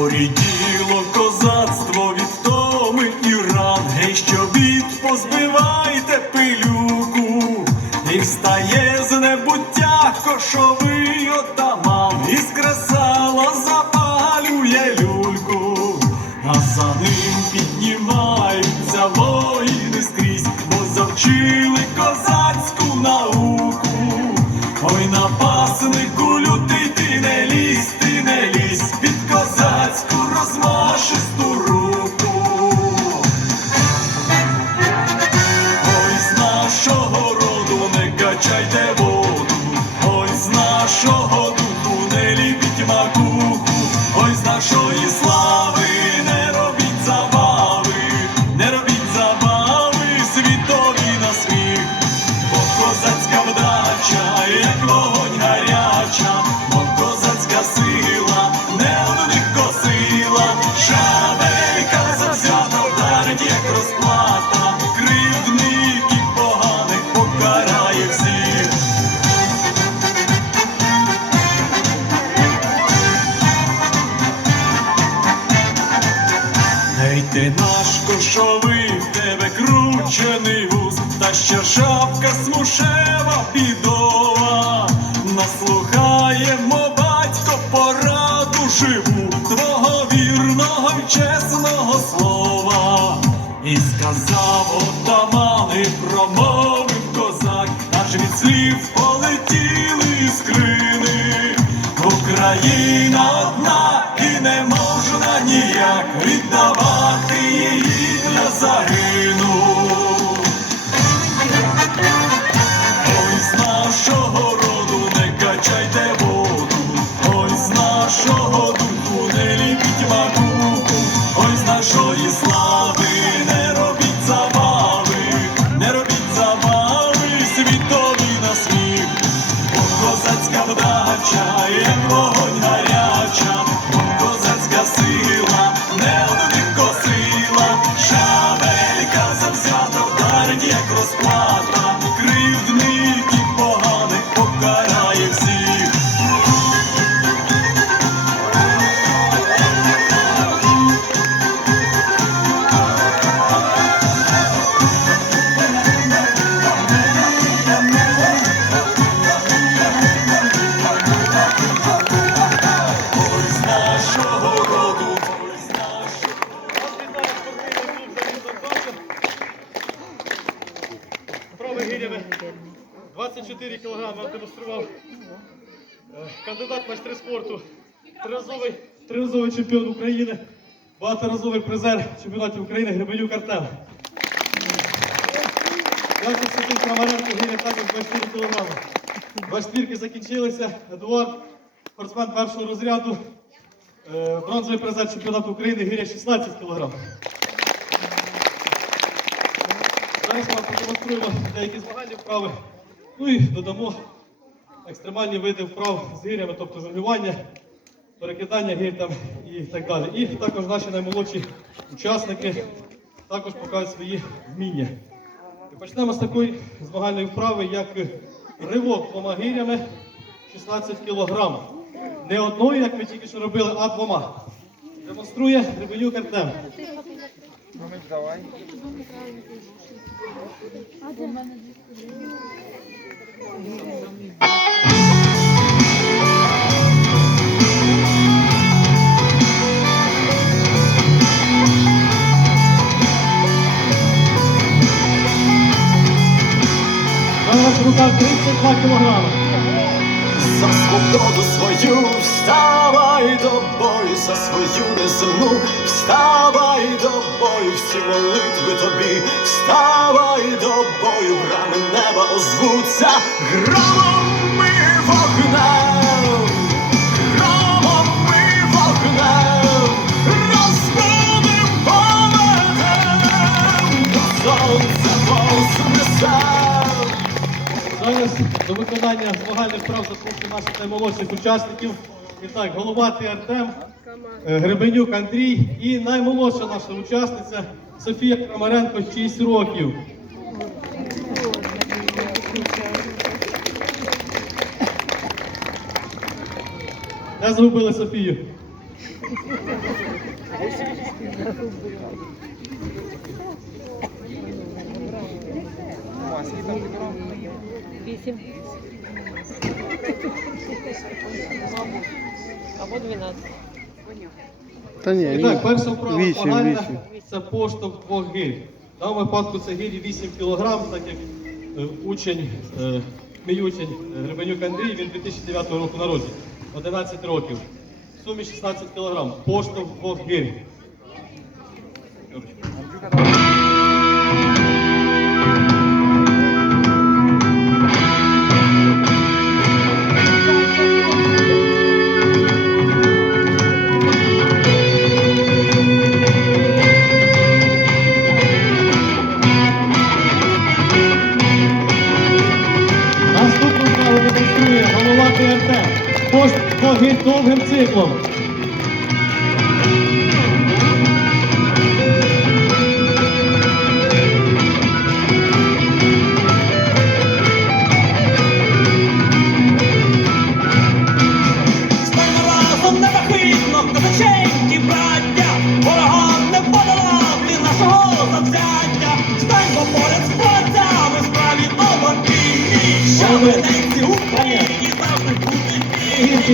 Поріділо козацтво від втоми і ран, гей, що від позбивайте пилюку, і встає з небуття кошовий отаман, із кресала запалює люльку, а за ним піднімаються воїни скрізь, бо завчили козацьку науку. Ой, напаснику чесного слова. І сказав отамани, промовив козак, аж від слів полетіли іскрини. Україна чемпіон України, багаторазовий призер чемпіонатів України Гребенюк Артем. 21 Крамаренко гиря також 24 кілограми. Башкірки закінчилися. Едуард, спортсмен першого розряду, е, бронзовий призер чемпіонату України гиря 16 кілограмів. Зараз ми продемонструємо деякі змагальні вправи. Ну і додамо екстремальні види вправ з гирями, тобто жонглювання, перекидання гір там і так далі. І також наші наймолодші учасники також покажуть свої вміння. І почнемо з такої змагальної вправи, як ривок двома гирями 16 кг. Не одною, як ми тільки що робили, а двома. Демонструє Гребенюк Артем. Зараз в руках 32 кілограми. За свободу свою вставай до бою, за свою неземну, вставай до бою, всі молитви тобі, вставай до бою, брами неба озвуться громом ми вогнем, громом ми вогнем, розбудим поведем, до сонця. Зараз до виконання змагальних вправ запрошую наших наймолодших учасників. І так, головатий Артем, е, Гребенюк Андрій і наймолодша наша учасниця Софія Крамаренко 6 років. Де згубили Софію? Вісім. Або 12. Та ні, І ні. так, перша вправа Вісім, загальна вісім. це поштовх двох гір. В даному випадку це гірі 8 кг, так як е, учень, е, мій учень е, Гребенюк Андрій, він 2009 року народжений, 11 років. В сумі 16 кг. Поштовх двох гір. Наступну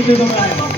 95す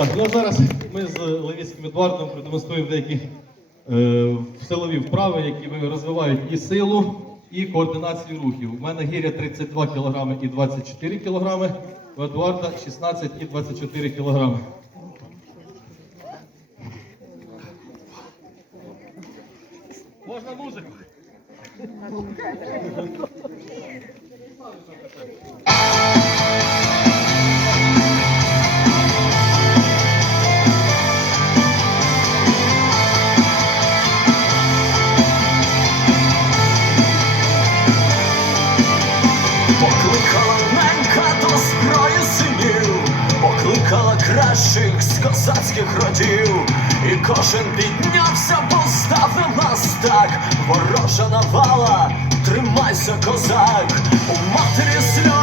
Так, ну зараз ми з Левіцьким Едуардом продемонструємо деякі е, силові вправи, які розвивають і силу, і координацію рухів. У мене гіря 32 кг і 24 кг, у Едуарда 16 і 24 кг. Можна музику? Покликала козацьких родів, і кожен піднявся, поставив нас так, ворожа навала, тримайся, козак, у матері сльози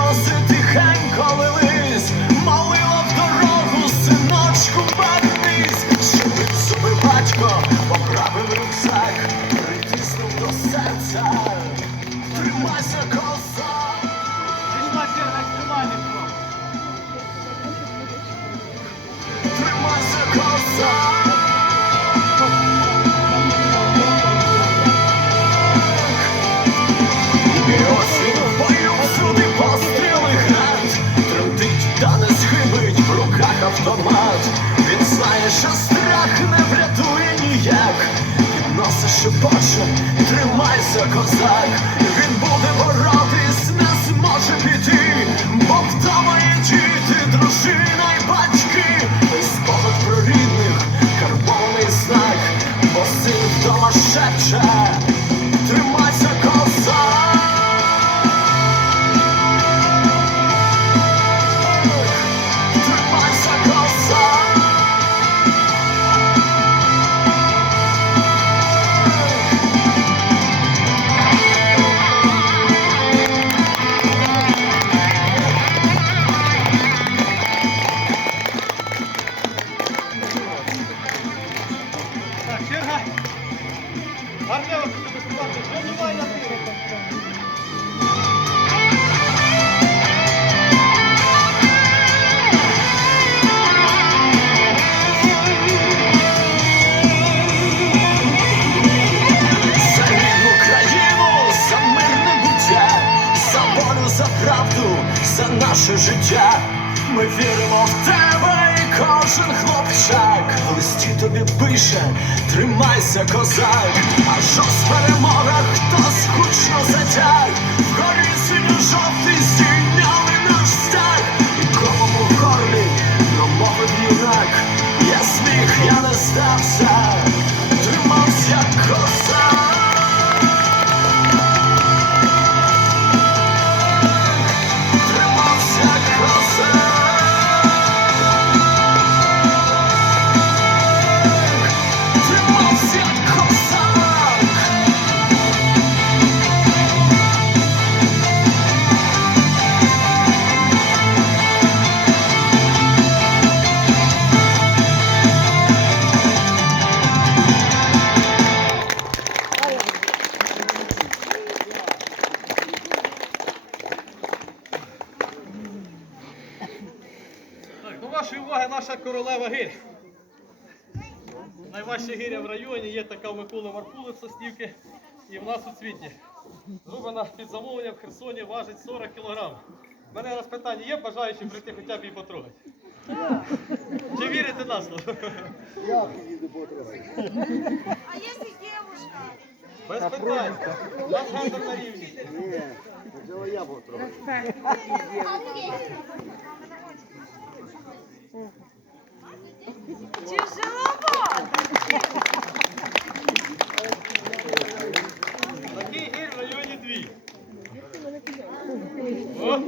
автомат Він знає, що страх не врятує ніяк. Підносить шепоче, тримайся, козак. Він буде боротись, не зможе піти. Бо вдома є діти, дружина й батьки. Спогад про рідних, карбований знак. Бо син вдома шепче Ми віримо в тебе і кожен хлопчак. В листі тобі пише, тримайся, козак, аж ось перемога, хтось гучно затяг, вгорі синьо жовтий здійняли наш стяг, і кому горлі промовив юнак, я сміх, я не здався, королева гирь. Найважча гиря в районі, є така в Миколи Маркули в Соснівки і в нас у цвітні. Зроблена під замовлення в Херсоні, важить 40 кг. У мене раз питання, є бажаючі прийти хоча б її потрогати? Чи вірите на слово? А если девушка? Без питань. У нас гендер на рівні. Тяжеловато. Такий гір в районі дві. О, ого,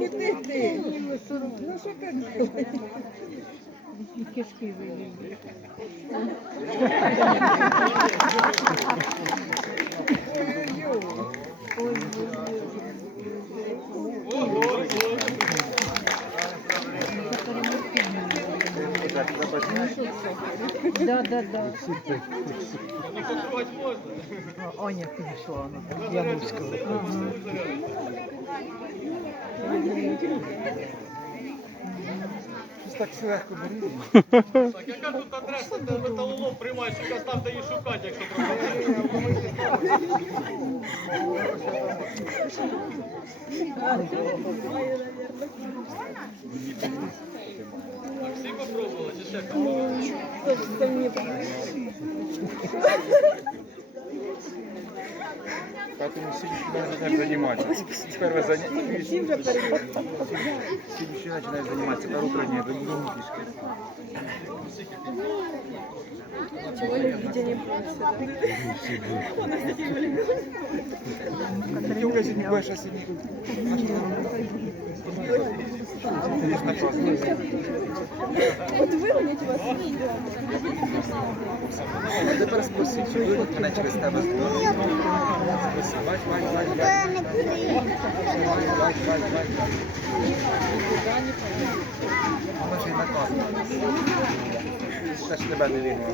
Да, да, да. Заряджена сильно, пустую заряджена. Так все легко беріть. Так, яка тут адреса, де металолом приймаєш, яка там, де її шукати, якщо проблема? Всі попробували, чи ще Поэтому нужно заниматься. Первое занятие. Сидишь начинаешь заниматься, пару утреннее, это не мутишки. Чего не боится, да? Он, кстати, его любит. Юга, если не а не сидит. Конечно, классно. А тепер спусти, що виходь мене через тебе. Спусти, бач, бач, бач, бач. Бач, бач, бач, бач. Воно ще й наказано. Це ж тебе не вірно.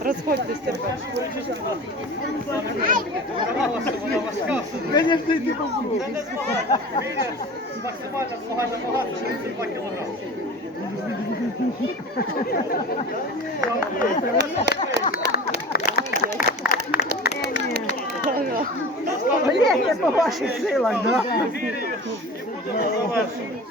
Розходьтесь тепер. Важка. Йди попробуй. Це не змагання. Максимальна змагальна вага – це 32 кілограми. Легке по ваших силах, да? І будемо завершувати.